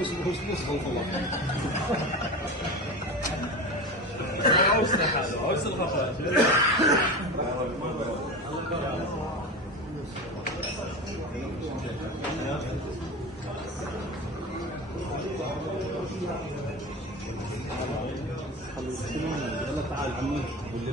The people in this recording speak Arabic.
وش غلط عوس الغفاء خلص يلا تعال عمي واللي